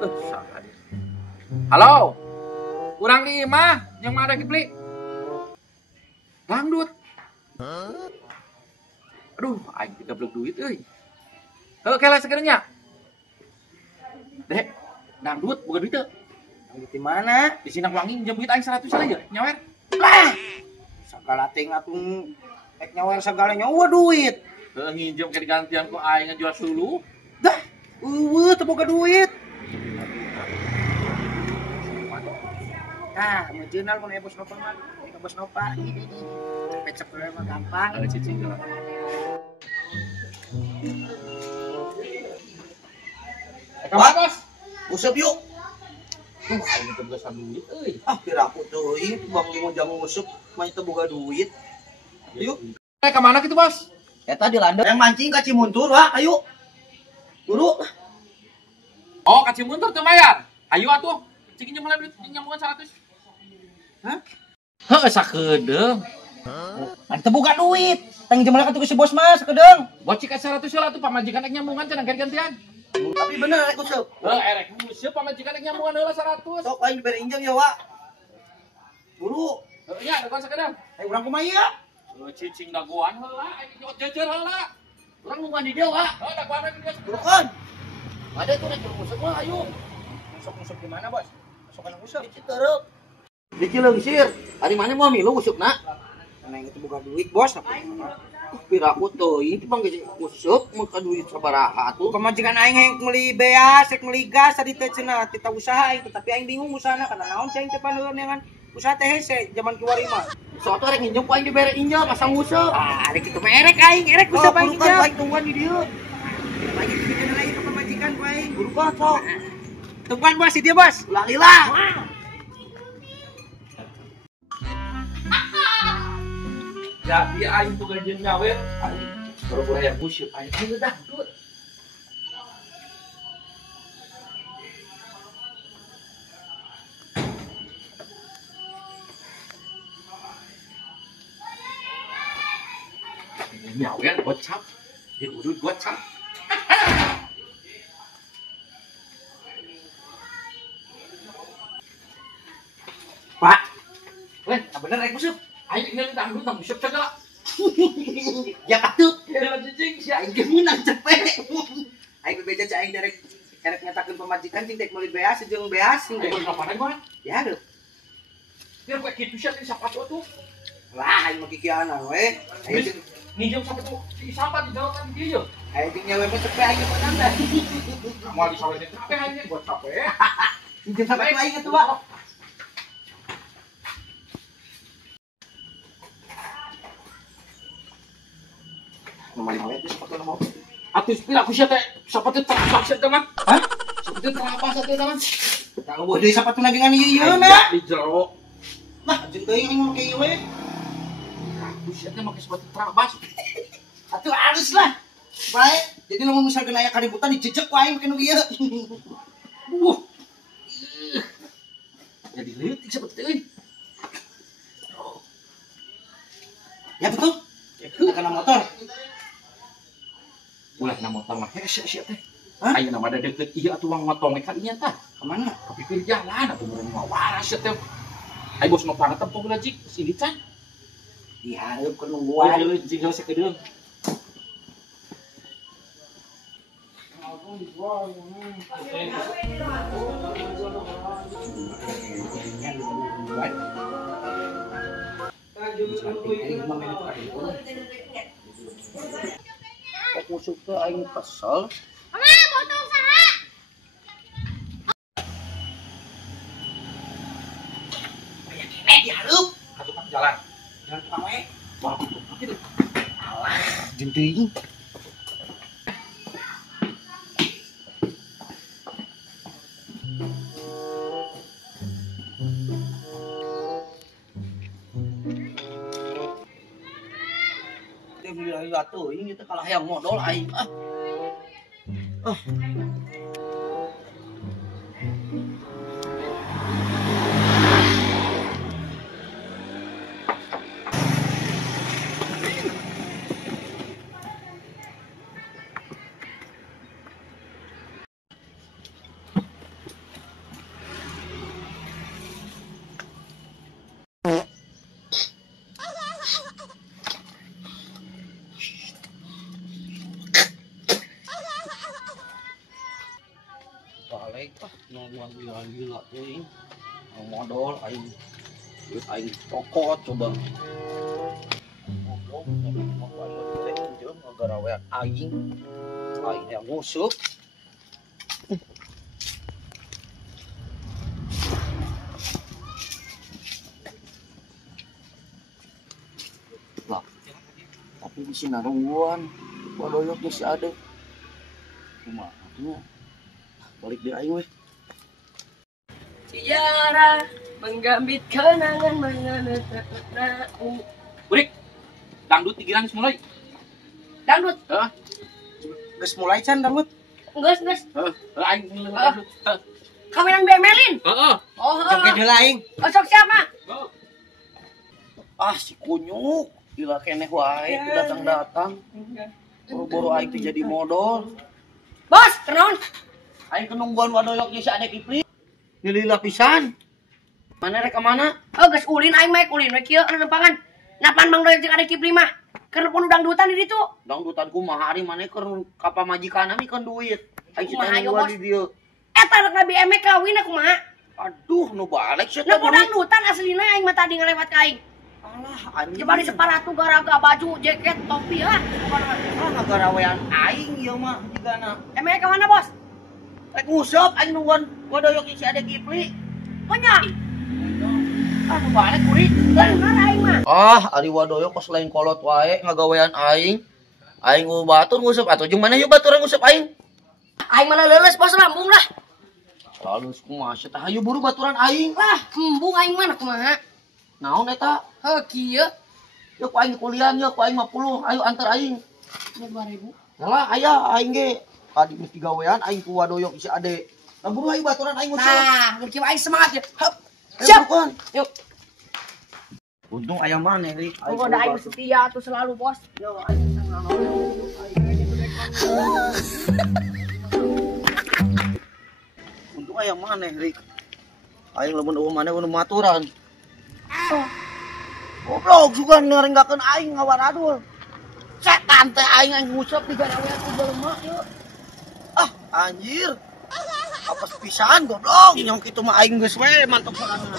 Salah dia. Halo. Urang di imah yang mana kibli? Dangdut. Aduh, aing teh gablek duit euy. Heuh kela segernya. Dek, dangdut bukan duit teu. Di mana? Di Sindang Wangi jam duit aing 100 aja nyawer. Lah. Segala ting atuh ek nyawer segala nyawa duit. Heuh nginjem ke digantian ku aing ngejual sulu. Dah, teu boga duit. Nah, mejeunal mun bos nopa mah. Bos nopa. Cepet-cepet mah gampang. Cicing lah. Kamu bos? Usep yuk. Aing teu boga duit euy. Kira aku teuing bang mau jamu usep mah teu boga duit. Yuk. Ka mana kitu bos? Eta di landep yang mancing ka Cimuntur wah, ayo. Buru. Oh, ka Cimuntur teu bayar. Ayo atuh. Cing nyemulan duit nyambungan 100. Hah? Heuh sakedeung. Teu boga duit. Tang jemel atuh si bos mah sakedeung. Bocik 100 heula atuh pamajikan ek nyambungan cenah gantian. Tapi bener rek usep. Erek museup pamajikan ek nyambungan heula 100. Sok aing dibere injam ya, Wak. Buru. Heuh nya ada sakedeung. Urang kumaha ieu? Cicing daguan heula, aing nyot jejer heula. Urang mungkin di dieu, Wak. Daguan di dieu. Bukan. Ada tuh rek usep mah ayo. Usep di mana, Bos? Usukan usep di Citereup. Di Cileungsir. Ari mana mau milu usupna? Neng itu buka duit, Bos. Pira aku teuing teh bang geus useup mun ka duit sabaraha atuh. Pamajikan aing heng meuli beas, rek meuli gas tadi teh cenah tita usaha aing tapi aing bingung usahana kana naon cai teh paneureungan usaha teh hese zaman kiwari mah. Soalnya rek nginjem ku aing dibere injil masang useup. Rek kitu mah erek aing, erek useup aing injil. Aing tungguan di dieu. Lagi bikin lagi ke pamajikan ku aing. Buru bos sok. Tungguan Bos di dieu, Bos. Ulah lila. Jadi aing tuh gajian nyawer, aing pura-pura yang busuk, aing udah dangdut. Nyawer gocap, di udut gocap. Pak, bener rek busuk. Aing tinggal dangdut tang busuk segala. Ya atuh. Ya cicing si Aing ge meunang cepet. Aing bebeja cai aing derek nyatakeun pamajikan cing tek meuli beas jeung beas. aing kapan gua? Ya deuh. Biar kayak gitu sih di sepatu tuh. Lah aing mah kikianan we. Aing Minjem sepatu si sahabat di jalan dia. aing nyawe mah cepet aing menang dah. Kamu di sawah ini capek aja buat capek. Pinjem sampai aing atuh, Pak. Nomor itu sepatu nomor. Atuh sepira aku siapa sepatu terabas ya teman. Hah? Sepatu terabas ya teman. Tahu boh deui sepatu nagengan ieu na. Di jero. Nah, jeung teuing aing mau kieu we. Aku siapa make sepatu terabas. Atuh alus lah. Baik. Jadi lamun misalkan aya kaributan dijejek ku aing make nu ieu. Jadi leutik sepatu teuing. Ya betul. Karena motor. Ulah na motor mah hese sia teh. Hah? Ayeuna mah da deukeut ieu atuh wang motong ka dinya tah. Ka mana? Ka pinggir jalan atuh mun mah waras teh. Ai bos nu pana tempung lajik sini can. Dihareup ke Wah, nungguan. lu jing sakedeung. Aku suka aing kesel. Dihareup. Atuh kan jalan. Jangan tukang we. Wah, gitu. Alah, jeung teuing. Dia bilang atuh ini teh kalah hayang modal aing. balik ah nongguan gila teuing. Modal aing. Duit aing cokot coba. Goblok, mau teh jeung ngagarawean aing. Aing yang ngusuk. Lah. Tapi di sini nungguan. Wadoyok geus ade. Kumaha atuh? Balik di aing weh. Sejarah menggambit kenangan mengenang. Burik, dangdut pikiran mulai. Dangdut. Geus mulai can dangdut. Geus. Aing dangdut. Kawinan bemelin. Heeh. Oh. Joget heula aing. Sok siapa? Ah si kunyuk. Gila keneh wae datang-datang. Boro-boro aing teh jadi modal. Bos, kenaon? Aing kenungguan wadoyok geus ade Kipli. Lila pisan. Mana rek ka mana? Oh, geus ulin aing mah ulin we kieu nempangan. Napan Mang Doyok jeung Ade Kipli mah? Keur pun dangdutan di ditu. Dangdutan kumaha ari maneh keur ka pamajikan ami kan duit. Aing Kumaha, kita yo, nungguan Bos? di dieu. Eta rek Nabi Emek kawin kumaha? Aduh nu balik sia teh. Nah, dangdutan aslina aing mah tadi ngelewat ka aing. Alah anjing. Coba di separatu garaga baju, jaket, topi ah. Ah ngagarawean aing ieu mah jigana. Emek ka mana, Bos? Rek nguseup aing nungguan wadoyok si Ade Kipli. Punya. Ah nu balik kuring. Bener aing mah. Ah, ari wadoyok kos lain kolot wae ngagawean aing. Aing mau batur nguseup atuh jeung mana yeuh baturan nguseup aing? Aing mana leuleus Bos lambung lah. Lalu kumaha sia tah hayu buru baturan aing. Lah, embung aing mana kumaha? Naon eta? Heuh kieu. Yuk aing kuliah yuk aing 50. Ayo antar aing. 2000. Yalah aya aing ge kadi geus digawean aing ku wadoyok si Ade. Nah buru ayo baturan aing nguseup. Nah, kieu aing semangat ya. Heup. Ayo, Siap. buruan. Yuk. Untung ayam mana nih? Pokoknya aing setia tuh selalu, Bos. Yo, aing Untung ayam mana nih? Aing lamun eueuh mana nu maturan. Goblok juga ngarenggakeun aing ngawaradul. Setan teh aing nguseup di garawean ku jelema yeuh. Ah, anjir. Apa pisan goblok nyong kitu mah aing geus we mantep sorangan.